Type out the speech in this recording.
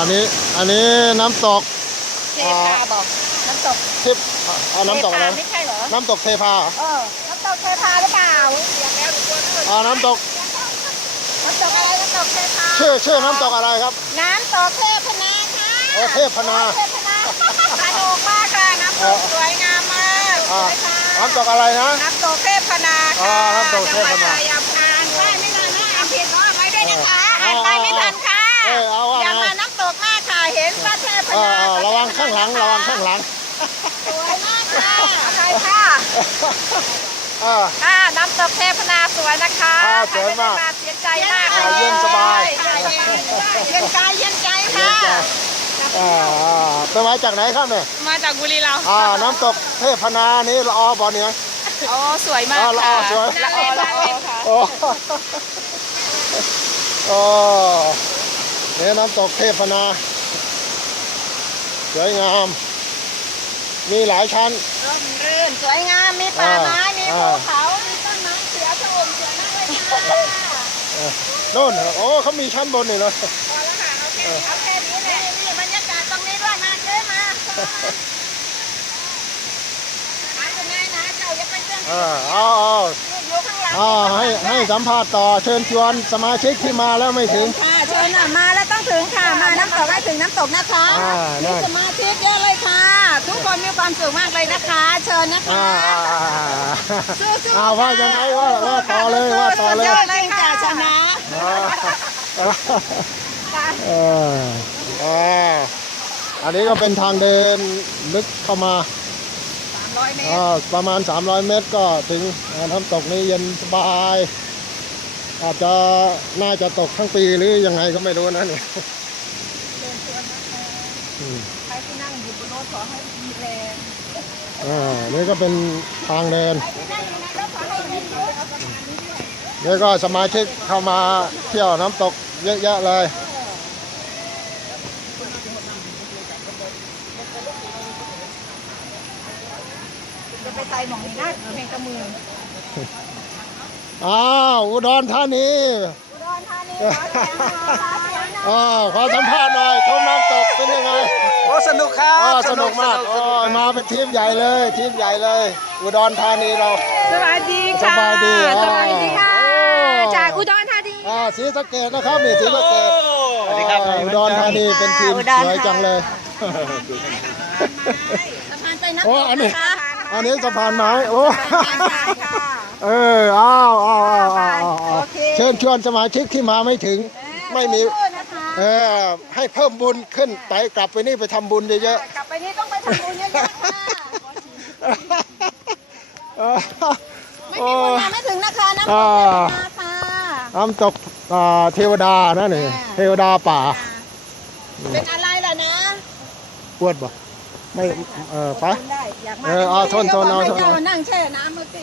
อันนี้น้ำตกเทพาบอกน้ำตกทิพน้ำตกอะไรไม่ใช่เหรอน้ำตกเทพาน้ำตกเทพาหรือเปล่าเสียงแล้วทุกคนน้ำตกอะไรน้ำตกเทพาชื่อน้ำตกอะไรครับน้ำตกเทพนาค่ะเทพนาสนุกมากค่ะน้ำตกสวยงามมากน้ำตกอะไรนะน้ำตกเทพนาค่ะน้ำตกเทพนาอย่าอ่านป้ายไม่ทันนะอ่านผิดก็ไว้ด้วยนะคะอ่านป้ายไม่ทันค่ะอย่ามาน้ำตกมากค่ะเห็นพระเทพนาระวังข้างหลังสวยมากค่ะอะไรค่ะน้ำตกเทพนาสวยนะคะสวยมากเย็นใจมากเย็นสบายเย็นกายเย็นใจค่ะไปมาจากไหนครับเนี่ยมาจากบุรีรัมย์น้ำตกเทพนานี่ละอบ่อเนี่ยสวยมากละอสวยค่ะเนี่ยน้ำตกเทพนาสวยงามมีหลายชั้นร่มรื่นสวยงามมีป่าไม้มีภูเขามีต้นไม้เสือชมเสือนั่งเลยค่ะโน่นเขามีชั้นบนนี่เนาะพอแล้วค่ะเอาแค่นี้แหละนี่บรรยากาศตรงนี้ด้วยมาเจอมาคุณนายนะเจ้าอย่าไปเชื่ออยู่ข้างหลังให้สัมภาษณ์ต่อเชิญชวนสมาชิกที่มาแล้วไม่ถึงค่ะเชิญมาแล้วต้องถึงค่ะมาน้ำตกให้ถึงน้ำตกนะคะมีสมาชิกเยอะเลยค่ะทุกคนมีความสุขมากเลยนะคะเชิญนะคะว่ายังไงว่าต่อเลยเลยค่ะชนะอันนี้ก็เป็นทางเดินลึกเข้ามา300 เมตรประมาณ300 เมตรก็ถึงน้ำตกนี้เย็นสบายอาจจะน่าจะตกทั้งปีหรือยังไงก็ไม่รู้นะเนี่ยใครที่นั่งอยู่บนรถขอให้มีแรงนี่ก็เป็นทางเดินนี่ก็สมาชิกเข้ามาเที่ยวน้ำตกเยอะแยะเลยจะไปไต่หมองนี้นะเพลงกระมืออุดรธานีขอสัมภาษณ์หน่อยชมน้ำตกเป็นยังไงสนุกครับสนุกมากมาเป็นทีมใหญ่เลยอุดรธานีเราสวัสดีค่ะสบายดีค่ะจากอุดรธานีศรีสะเกษนะครับนี่ศรีสะเกษสวัสดีครับอุดรธานีเป็นทีมสวยจังเลยสะพานไปน้ำตกอันนี้สะพานไม้เชิญชวนสมาชิกที่มาไม่ถึงไม่มีให้เพิ่มบุญขึ้นไปกลับไปนี่ไปทำบุญเยอะๆกลับไปนี่ต้องไปทำบุญเยอะๆค่ะไม่มีคนมาไม่ถึงนะคะน้ำตกเทวดานะนี่เทวดาป่าเป็นอะไรล่ะนะปวดบ่ไม่ไปอยากมาทนเอานั่งแช่น้ำมือติ